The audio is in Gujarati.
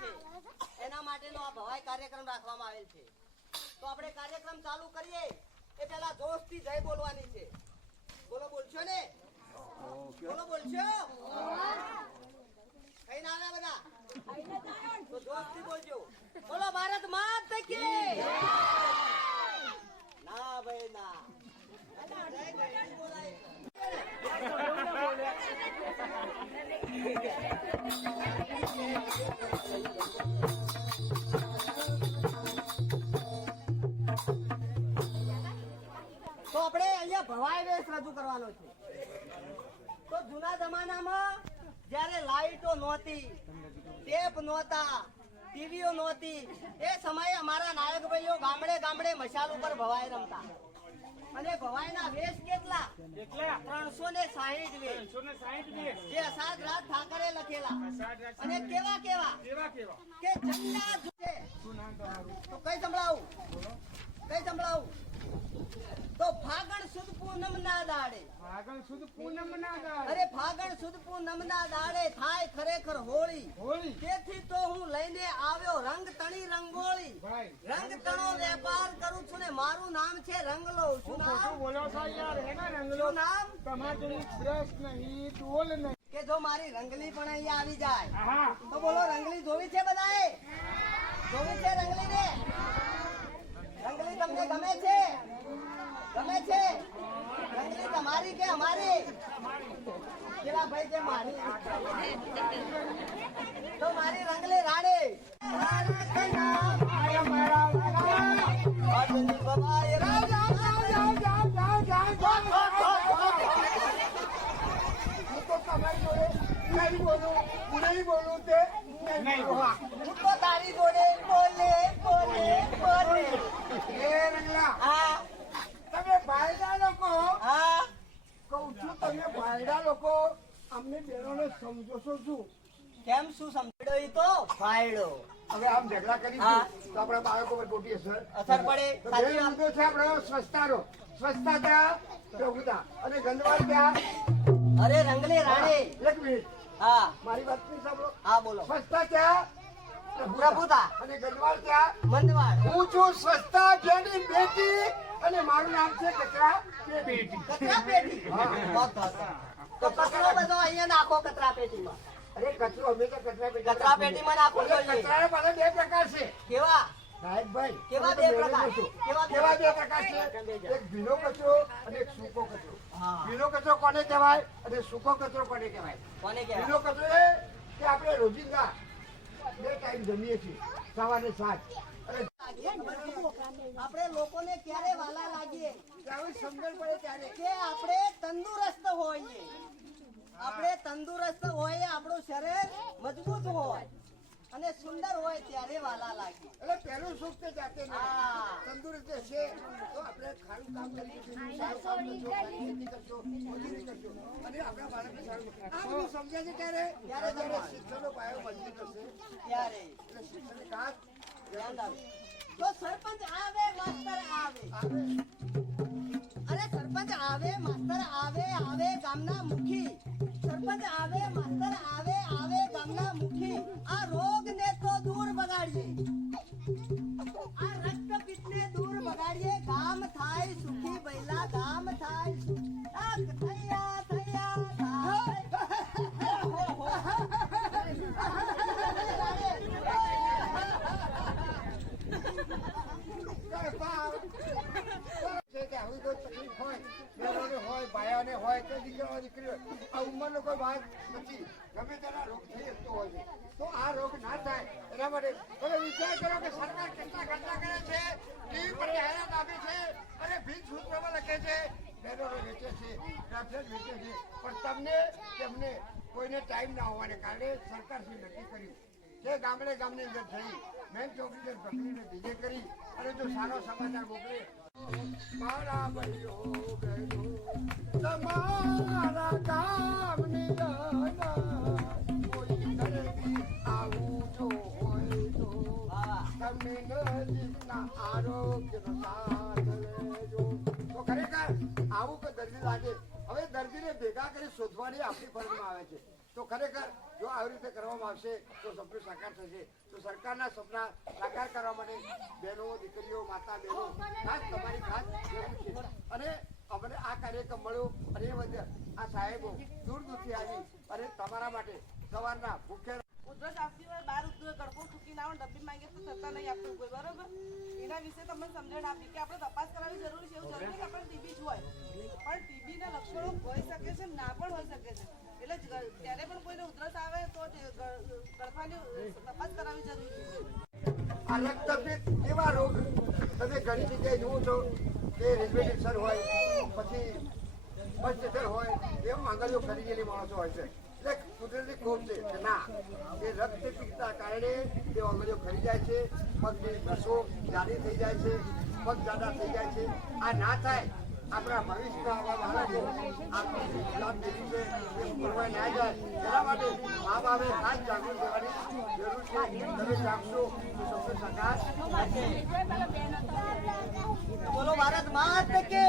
છે એના માટેનો આ ભવાઈ કાર્યક્રમ રાખવામાં આવેલ છે. તો આપણે કાર્યક્રમ ચાલુ કરીએ એ પહેલા જોશથી જય બોલવાની છે. બોલો, બોલશો ને? બોલો, બોલશો? કઈ ના આવે બધા? તો જોશથી બોલજો. બોલો ભારત માતા કી. ના ભાઈ ના. જય ગણેશ બોલાય. તો આપણે અહીંયા ભવાઈ વેશ રજૂ કરવાનો છે. તો જૂના જમાનામાં જ્યારે લાઈટો નહોતી, ટેપ નહોતા, ટીવીઓ નહોતી, એ સમયે અમારા નાયક ભાઈઓ ગામડે ગામડે મશાલ ઉપર ભવાઈ રમતા. અને ભવાઈના વેશ કેટલા? 360 વેશ. જે અષાઢ રાજ ઠાકરે લખેલા. અને કેવા કેવા કે જંગલા જુએ. તો કઈ સંભળાવું? કઈ સંભળાવું? તો ફાગણ સુદ પૂનમ ના દાડે. ફાગણ સુદ પૂનમ ના દાડે. અરે ફાગણ સુદ પૂનમ ના દાડે થાય ખરેખર હોળી. તેથી તો હું લઈને આવ્યો રંગ તણી રંગોળી. રંગ તણો વેપાર કરું છું ને મારું નામ છે રંગલો. શું નામ બોલો છો યાર? હેના રંગલો. શું નામ? તમારી બ્રશ નહીં, ટોલ નહીં. કે જો મારી રંગલી પણ અહીંયા આવી જાય તો બોલો રંગલી જોવી છે બધાએ? જોવી છે રંગલી ને? રંગલી તમને ગમે છે? ગમે છે? રંગલી તમારી કે અમારી? કેલા ભાઈ છે મારી. તો મારી રંગલી રાણી. હું તો તારી જોડે બોલે બોલે બોલે. હા તમે ભાઈડા લોકો, હા કહું છું તમે ભાઈડા લોકો અમને બહેનોને સમજો છો શું? કેમ શું સમજો? ઈ તો ફાયડો. હવે આમ ઝઘડા કરી હા. તો આપણા બાળકો પર ખોટી અસર અસર પડે. તો સાચી બે વાત. મુદ્દો છે આપણો સ્વચ્છતાનો. સ્વચ્છતા ત્યાં પ્રભુતા અને ગંદવાડ ત્યાં. અરે રંગલી રાણી. એક મિનિટ હા મારી વાત નહીં સાંભળો. હા બોલો. સ્વચ્છતા ત્યાં પ્રભુતા અને ગંદવાડ ત્યાં મંદવાડ. હું છું સ્વચ્છતા જેની બેટી અને મારું નામ છે કચરા પેટી. કચરા પેટી. હા. બસ, બસ. તો કચરો બધો અહીંયા નાખો કચરા પેટીમાં. અરે કચરો હંમેશા કચરા પેટી કચરા પેટીમાં નાખવો જોઈએ. કચરાના પાછળ બે પ્રકાર છે કેવા? સાહેબભાઈ. કેવા તમે બે તો પ્રકાર? મેળવી છો. કેવા બે કેવા બે પ્રકાર છે? એક ભીનો કચરો અને એક સૂકો કચરો. હા. ભીનો કચરો કોને કહેવાય અને સૂકો કચરો કોને કહેવાય? કોને કહેવાય? ભીનો કચરો એ કે આપણે રોજિંદા 2 ટાઈમ જમીએ છીએ, સવારે સાંજ. અને આપણે લોકોને ક્યારે વાલા લાગીએ ત્યારે સમજણ પડે ત્યારે કે આપણે તંદુરસ્ત હોઈએ. આપણે તંદુરસ્ત હોઈએ, આપણું શરીર મજબૂત હોય અને સુંદર હોય ત્યારે વાલા લાગીએ. એટલે પહેલું સુખ તે જાતે નહીં. હા. તંદુરસ્ત છે તો આપણે ખારું કામ કરીશું, સારું કામ કરશું, ખેતી કરશું, મજૂરી કરશું અને આપણા બાળકને સારું. આ બધું સમજાય છે ત્યારે જ્યારે શિક્ષણનો પાયો મજબૂત હશે ત્યારે એટલે શિક્ષણને કાચ ધ્યાન આવે. તો સરપંચ આવે માસ્તર આવે. અરે સરપંચ આવે માસ્તર આવે, આવે ગામના મુખી. સરપંચ આવે માસ્તર આવે, આવે ગામના મુખી. આ રોગ ને તો દૂર બગાડીએ, આ રક્તપિત્તને દૂર બગાડીએ. ગામ થાય સુખી બૈલા, ગામ થાય સુખી. થયા થયા છે કે આવી કોઈ તકલીફ હોય, બહેનોને હોય, ભાઈઓને હોય કે દીકરાઓ દીકરીઓ હોય, આ ઉંમરનો કોઈ વાત નથી. ગમે તેના રોગ થઈ શકતો હોય છે. તો આ રોગ ના થાય એના માટે તમે વિચાર કરો કે સરકાર કેટલા ખર્ચા કરે છે, ટીવી પર જાહેરાત આપે છે અને ભીખ સૂત્રોમાં લખે છે, બહેનોને વેચે છે, રાફેલ વેચે છે. પણ તેમને કોઈને ટાઈમ ના હોવાને કારણે સરકારશ્રી નક્કી કર્યું કે ગામડે ગામની અંદર થઈ મેન ચોકડી પકડીને ડીજે કરી અને જો સારો સમાચાર મોકલે મારા ભાઈઓ બહેનો તમારા ગામની અંદર કોઈ ઘરેથી આવું જો હોય તો તમે નજીકના આરોગ્યનો સાથ લેજો. તો ખરેખર આવું કે દર્દી લાગે. હવે દર્દી વ્યક્તિને ભેગા કરી શોધવાની આપણી ફરજમાં આવે છે. તો ખરેખર જો આવી રીતે કરવામાં આવશે તો સપનું સાકાર થશે. તો સરકારના સપના સાકાર કરવા માટે બહેનો, દીકરીઓ, માતા, બહેનો ખાસ તમારી ખાસ જરૂર છે. અને અમને આ કાર્યક્રમ મળ્યો અને એ વચ્ચે આ સાહેબો દૂર દૂરથી આવી અને તમારા માટે સવારના ભૂખ્યા ઉધરસ આવતી હોય, બાર ઉધરો ગળકો ફૂકી ના હોય, ડબ્બી માંગે તો થતા નહીં આપતું કોઈ, બરોબર? એના વિશે તમને સમજણ આપી કે આપણે તપાસ કરાવવી જરૂરી છે. એવું જરૂરી નથી કે આપણે ટીબી જ હોય, પણ ટીબીના લક્ષણો હોઈ શકે છે, ના પણ હોઈ શકે છે. એટલે ત્યારે પણ કોઈને ઉધરસ આવે તો ગળફાની તપાસ કરાવવી જરૂરી છે. આ રક્તપિત્ત એવા રોગ તમે ઘણી જગ્યાએ જુઓ છો કે રેલવે સ્ટેશન હોય, પછી બસ સ્ટેશન હોય, એમ આંગળીઓ ખરી ગયેલી માણસો હોય છે. એટલે કુદરતી ખોટ છે કે ના, એ રક્તપિત્તના કારણે તે આંગળીઓ ખરી જાય છે, પગની નસો જાડી થઈ જાય છે, પગ જાડા થઈ જાય છે. આ ના થાય, આપણા ભવિષ્યમાં આવા બાળકો આપણી ગુજરાત દેવી છે એ ભણવા ના જાય, એના માટે મા બાપે ખાસ જાગૃત રહેવાની જરૂર છે. તમે જાગશો તો સપનું સાકાર થશે. બોલો ભારત માતા કે